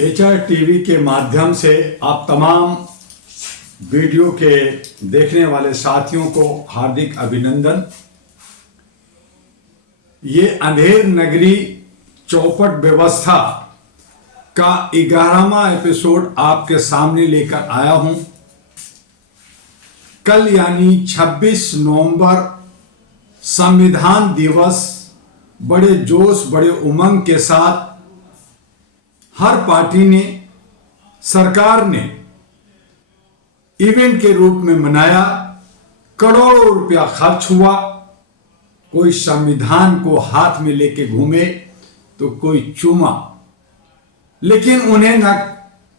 HR TV के माध्यम से आप तमाम वीडियो के देखने वाले साथियों को हार्दिक अभिनंदन। ये अंधेर नगरी चौपट व्यवस्था का 11वां एपिसोड आपके सामने लेकर आया हूं। कल यानी 26 नवंबर संविधान दिवस बड़े जोश बड़े उमंग के साथ हर पार्टी ने, सरकार ने इवेंट के रूप में मनाया। करोड़ों रुपया खर्च हुआ। कोई संविधान को हाथ में लेके घूमे तो कोई चूमा, लेकिन उन्हें न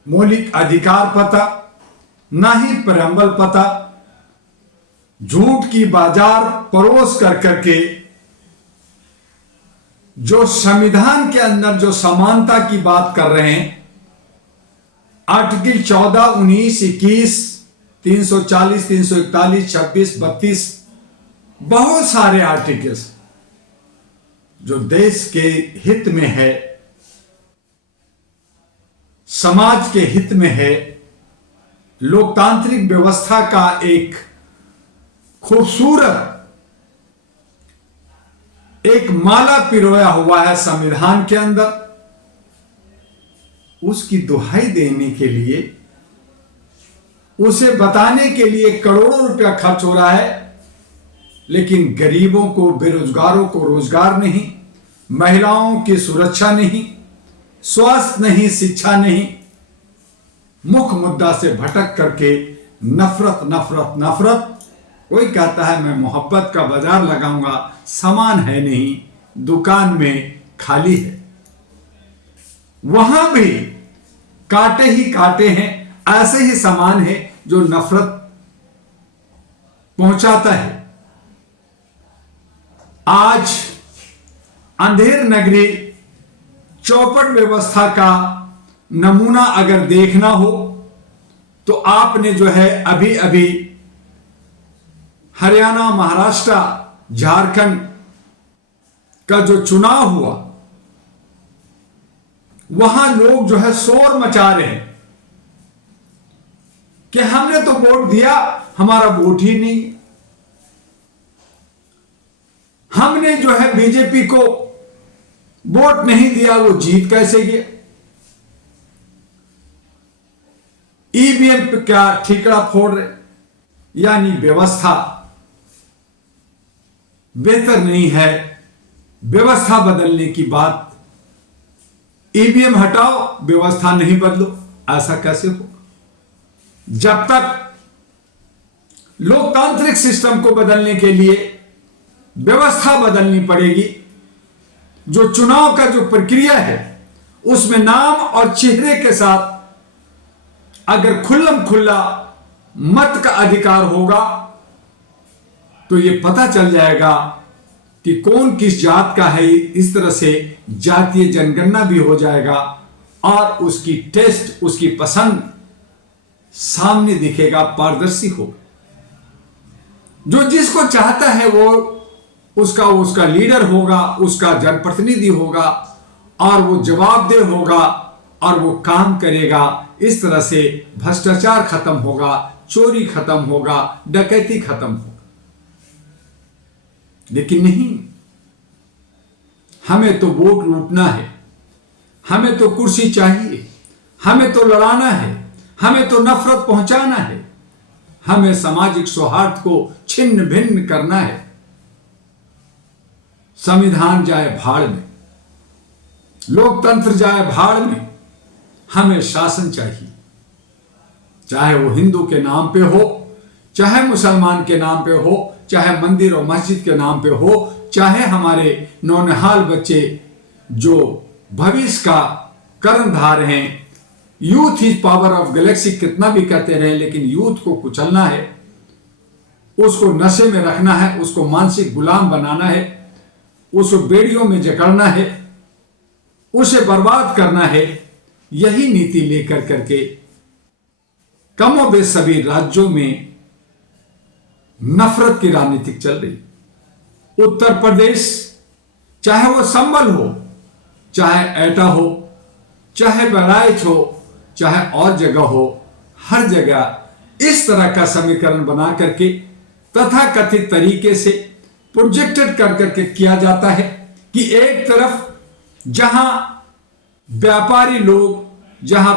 मौलिक अधिकार पता, न ही प्रेम्बल पता। झूठ की बाजार परोस कर करके जो संविधान के अंदर जो समानता की बात कर रहे हैं, आर्टिकल 14, 19, 21, 340, 341, 26, 32, बहुत सारे आर्टिकल्स जो देश के हित में है, समाज के हित में है, लोकतांत्रिक व्यवस्था का एक खूबसूरत एक माला पिरोया हुआ है संविधान के अंदर। उसकी दुहाई देने के लिए, उसे बताने के लिए करोड़ों रुपया खर्च हो रहा है, लेकिन गरीबों को, बेरोजगारों को रोजगार नहीं, महिलाओं की सुरक्षा नहीं, स्वास्थ्य नहीं, शिक्षा नहीं। मुख्य मुद्दा से भटक करके नफरत नफरत नफरत। कोई कहता है मैं मोहब्बत का बाजार लगाऊंगा, सामान है नहीं, दुकान में खाली है। वहां भी कांटे ही कांटे हैं। ऐसे ही सामान है जो नफरत पहुंचाता है। आज अंधेर नगरी चौपट व्यवस्था का नमूना अगर देखना हो तो आपने जो है अभी अभी हरियाणा, महाराष्ट्र, झारखंड का जो चुनाव हुआ, वहां लोग जो है शोर मचा रहे हैं कि हमने तो वोट दिया, हमारा वोट ही नहीं। हमने जो है बीजेपी को वोट नहीं दिया, वो जीत कैसे गया। ईवीएम पे क्या ठीकरा फोड़ रहे, यानी व्यवस्था बेहतर नहीं है। व्यवस्था बदलने की बात, ईवीएम हटाओ, व्यवस्था नहीं बदलो, ऐसा कैसे होगा। जब तक लोकतांत्रिक सिस्टम को बदलने के लिए व्यवस्था बदलनी पड़ेगी। जो चुनाव का जो प्रक्रिया है, उसमें नाम और चेहरे के साथ अगर खुल्लम खुल्ला मत का अधिकार होगा तो यह पता चल जाएगा कि कौन किस जात का है। इस तरह से जातीय जनगणना भी हो जाएगा और उसकी टेस्ट, उसकी पसंद सामने दिखेगा, पारदर्शी होगा। जो जिसको चाहता है वो उसका लीडर होगा, उसका जनप्रतिनिधि होगा और वो जवाबदेह होगा और वो काम करेगा। इस तरह से भ्रष्टाचार खत्म होगा, चोरी खत्म होगा, डकैती खत्म होगा। लेकिन नहीं, हमें तो वोट लूटना है, हमें तो कुर्सी चाहिए, हमें तो लड़ाना है, हमें तो नफरत पहुंचाना है, हमें सामाजिक सौहार्द को छिन्न भिन्न करना है। संविधान जाए भाड़ में, लोकतंत्र जाए भाड़ में, हमें शासन चाहिए। चाहे वो हिंदू के नाम पे हो, चाहे मुसलमान के नाम पे हो, चाहे मंदिर और मस्जिद के नाम पे हो, चाहे हमारे नौनिहाल बच्चे जो भविष्य का कर्णधार हैं। Youth is power of Galaxy कितना भी कहते रहे, लेकिन यूथ को कुचलना है, उसको नशे में रखना है, उसको मानसिक गुलाम बनाना है, उसको बेड़ियों में जकड़ना है, उसे बर्बाद करना है। यही नीति लेकर करके कमोबेश सभी राज्यों में नफरत की राजनीति चल रही। उत्तर प्रदेश, चाहे वो संबल हो, चाहे एटा हो, चाहे बहराइच हो, चाहे और जगह हो, हर जगह इस तरह का समीकरण बना करके तथा कथित तरीके से प्रोजेक्टेड कर करके किया जाता है कि एक तरफ जहां व्यापारी लोग, जहां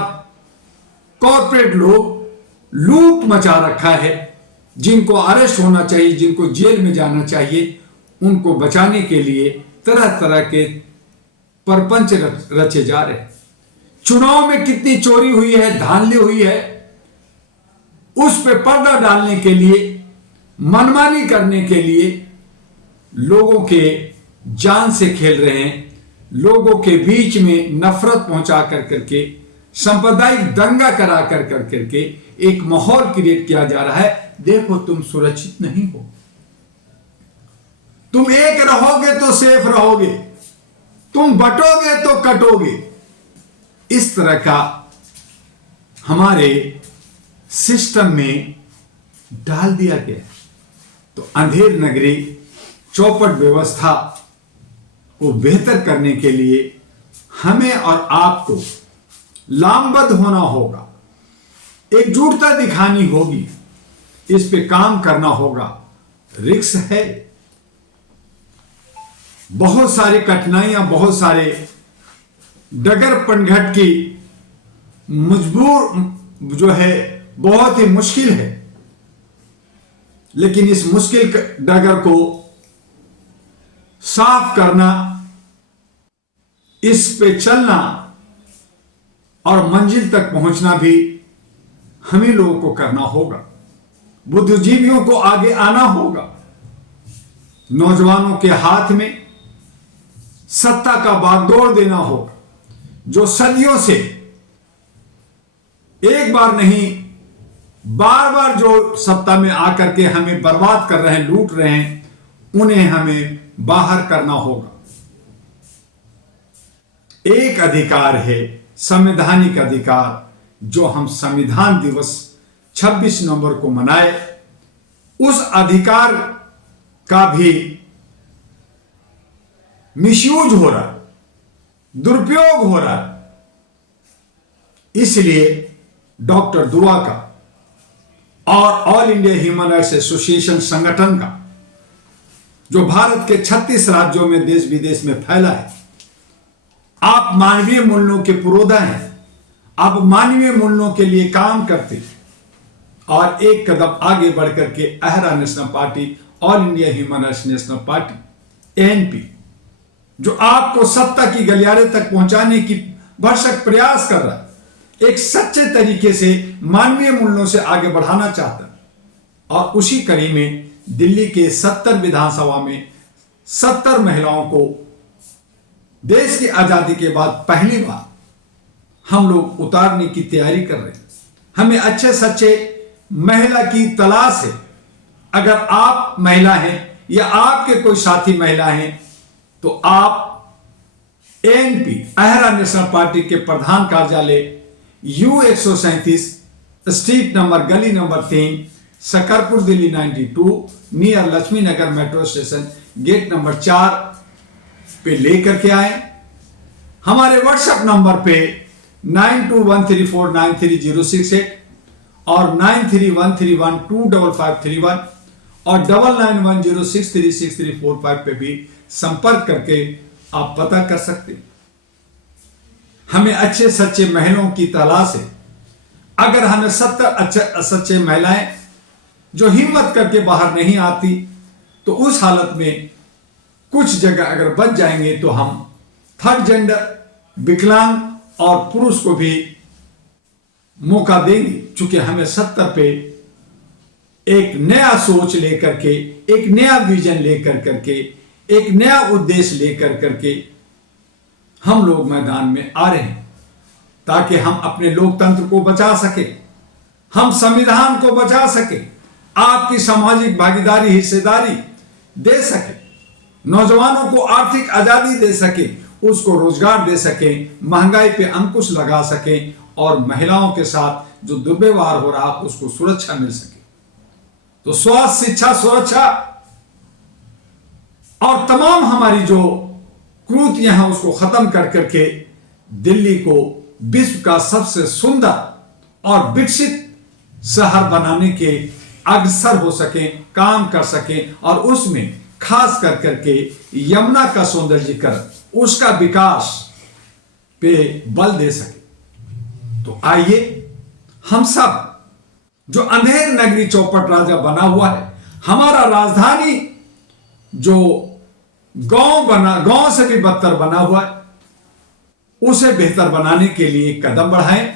कॉर्पोरेट लोग लूट मचा रखा है, जिनको अरेस्ट होना चाहिए, जिनको जेल में जाना चाहिए, उनको बचाने के लिए तरह तरह के परपंच रचे जा रहे हैं। चुनाव में कितनी चोरी हुई है, धांधली हुई है, उस पे पर्दा डालने के लिए, मनमानी करने के लिए लोगों के जान से खेल रहे हैं। लोगों के बीच में नफरत पहुंचा कर करके, सांप्रदायिक दंगा करा कर करके एक माहौल क्रिएट किया जा रहा है। देखो, तुम सुरक्षित नहीं हो, तुम एक रहोगे तो सेफ रहोगे, तुम बटोगे तो कटोगे। इस तरह का हमारे सिस्टम में डाल दिया गया। तो अंधेर नगरी चौपट व्यवस्था को बेहतर करने के लिए हमें और आपको लामबद्ध होना होगा, एकजुटता दिखानी होगी, इस पे काम करना होगा। रिस्क है, बहुत सारी कठिनाइयां, बहुत सारे डगर पनघट की मजबूर जो है, बहुत ही मुश्किल है। लेकिन इस मुश्किल डगर को साफ करना, इस पे चलना और मंजिल तक पहुंचना भी हमें लोगों को करना होगा। बुद्धिजीवियों को आगे आना होगा। नौजवानों के हाथ में सत्ता का बागडोर देना होगा, जो सदियों से एक बार नहीं बार बार जो सत्ता में आकर के हमें बर्बाद कर रहे हैं, लूट रहे हैं, उन्हें हमें बाहर करना होगा। एक अधिकार है, संवैधानिक अधिकार, जो हम संविधान दिवस 26 नवंबर को मनाए। उस अधिकार का भी मिसयूज हो रहा, दुरुपयोग हो रहा। इसलिए डॉक्टर दुआ का और all India human rights association संगठन का, जो भारत के 36 राज्यों में देश विदेश में फैला है, आप मानवीय मूल्यों के पुरोधा हैं, आप मानवीय मूल्यों के लिए काम करते और एक कदम आगे बढ़कर के अहरा national party, all India human rights national party ANP, जो आपको सत्ता की गलियारे तक पहुंचाने की भरसक प्रयास कर रहा है, एक सच्चे तरीके से मानवीय मूल्यों से आगे बढ़ाना चाहता है। और उसी कड़ी में दिल्ली के 70 विधानसभा में 70 महिलाओं को देश की आजादी के बाद पहली बार हम लोग उतारने की तैयारी कर रहे हैं। हमें अच्छे सच्चे महिला की तलाश है। अगर आप महिला हैं या आपके कोई साथी महिला हैं, तो आप एएनपी अहरा नेशनल पार्टी के प्रधान कार्यालय U137 स्ट्रीट नंबर, गली नंबर 3, शकरपुर, दिल्ली 92, नियर लक्ष्मी नगर मेट्रो स्टेशन, गेट नंबर 4 पे लेकर के आए। हमारे व्हाट्सएप नंबर पे 9213493068 और 9313125531 और 9910636345 पे भी संपर्क करके आप पता कर सकते हैं। हमें अच्छे सच्चे महिलाओं की तलाश है। अगर हमें 70 अच्छे सच्चे महिलाएं जो हिम्मत करके बाहर नहीं आती, तो उस हालत में कुछ जगह अगर बच जाएंगे तो हम थर्ड जेंडर, विकलांग और पुरुष को भी मौका देंगे। चूंकि हमें 70 पे एक नया सोच लेकर के, एक नया विजन लेकर करके, एक नया उद्देश्य लेकर करके हम लोग मैदान में आ रहे हैं, ताकि हम अपने लोकतंत्र को बचा सके, हम संविधान को बचा सके, आपकी सामाजिक भागीदारी, हिस्सेदारी दे सके, नौजवानों को आर्थिक आजादी दे सके, उसको रोजगार दे सके, महंगाई पे अंकुश लगा सके और महिलाओं के साथ जो दुर्व्यवहार हो रहा उसको सुरक्षा मिल सके। तो स्वास्थ्य, शिक्षा, सुरक्षा और तमाम हमारी जो कुरीतियां हैं उसको खत्म कर करके दिल्ली को विश्व का सबसे सुंदर और विकसित शहर बनाने के अग्रसर हो सके, काम कर सके, और उसमें खास कर करके यमुना का सौंदर्यीकरण, उसका विकास पे बल दे सके। तो आइए हम सब, जो अंधेर नगरी चौपट राजा बना हुआ है, हमारा राजधानी जो गांव से भी बदतर बना हुआ है, उसे बेहतर बनाने के लिए कदम बढ़ाएं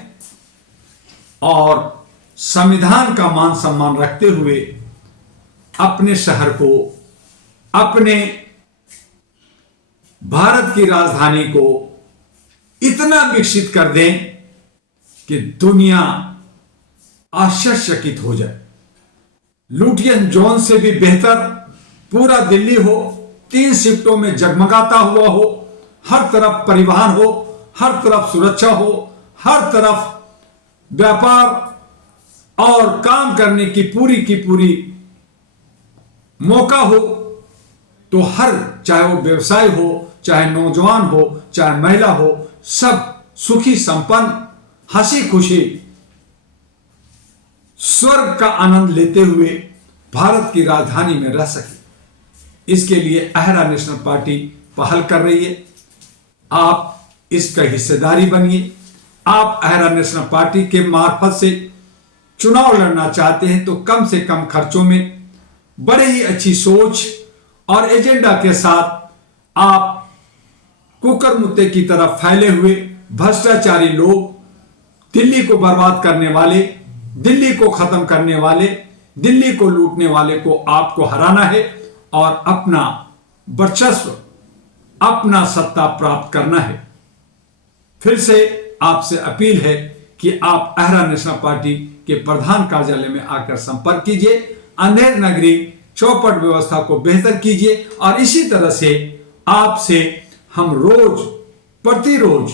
और संविधान का मान सम्मान रखते हुए अपने शहर को, अपने भारत की राजधानी को इतना विकसित कर दें कि दुनिया आश्चर्यचकित हो जाए। लुटियन जोन से भी बेहतर पूरा दिल्ली हो, 3 शिफ्टों में जगमगाता हुआ हो, हर तरफ परिवहन हो, हर तरफ सुरक्षा हो, हर तरफ व्यापार और काम करने की पूरी मौका हो। तो हर, चाहे वो व्यवसाय हो, चाहे नौजवान हो, चाहे महिला हो, सब सुखी संपन्न, हंसी खुशी स्वर्ग का आनंद लेते हुए भारत की राजधानी में रह सके। इसके लिए अहरा नेशनल पार्टी पहल कर रही है। आप इसका हिस्सेदारी बनिए। आप अहरा नेशनल पार्टी के मार्फत से चुनाव लड़ना चाहते हैं तो कम से कम खर्चों में, बड़े ही अच्छी सोच और एजेंडा के साथ आप कुकर मुत्ते की तरफ फैले हुए भ्रष्टाचारी लोग, दिल्ली को बर्बाद करने वाले, दिल्ली को खत्म करने वाले, दिल्ली को लूटने वाले को आपको हराना है और अपना वर्चस्व, अपना सत्ता प्राप्त करना है। फिर से आपसे अपील है कि आप अहरा नेशनल पार्टी के प्रधान कार्यालय में आकर संपर्क कीजिए, अंधेर नगरी चौपट व्यवस्था को बेहतर कीजिए, और इसी तरह से आपसे हम प्रतिरोज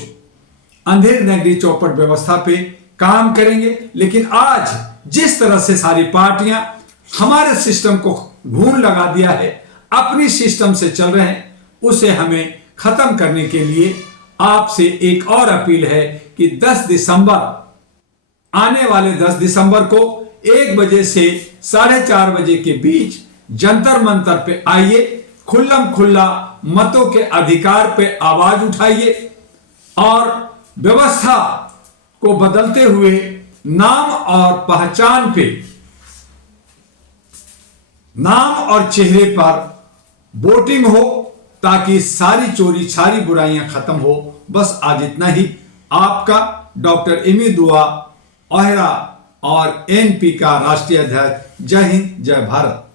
अंधेर नगरी चौपट व्यवस्था पे काम करेंगे। लेकिन आज जिस तरह से सारी पार्टियां हमारे सिस्टम को घून लगा दिया है, अपनी सिस्टम से चल रहे हैं, उसे हमें खत्म करने के लिए आपसे एक और अपील है कि 10 दिसंबर, आने वाले 10 दिसंबर को 1 बजे से 4:30 बजे के बीच जंतर मंतर पे आइए, खुल्लम खुल्ला मतों के अधिकार पे आवाज उठाइए और व्यवस्था को बदलते हुए नाम और पहचान पे, नाम और चेहरे पर वोटिंग हो, ताकि सारी चोरी, सारी बुराइयां खत्म हो। बस आज इतना ही। आपका डॉक्टर इमी दुआ, अहरा और एनपी का राष्ट्रीय अध्यक्ष। जय हिंद, जय भारत।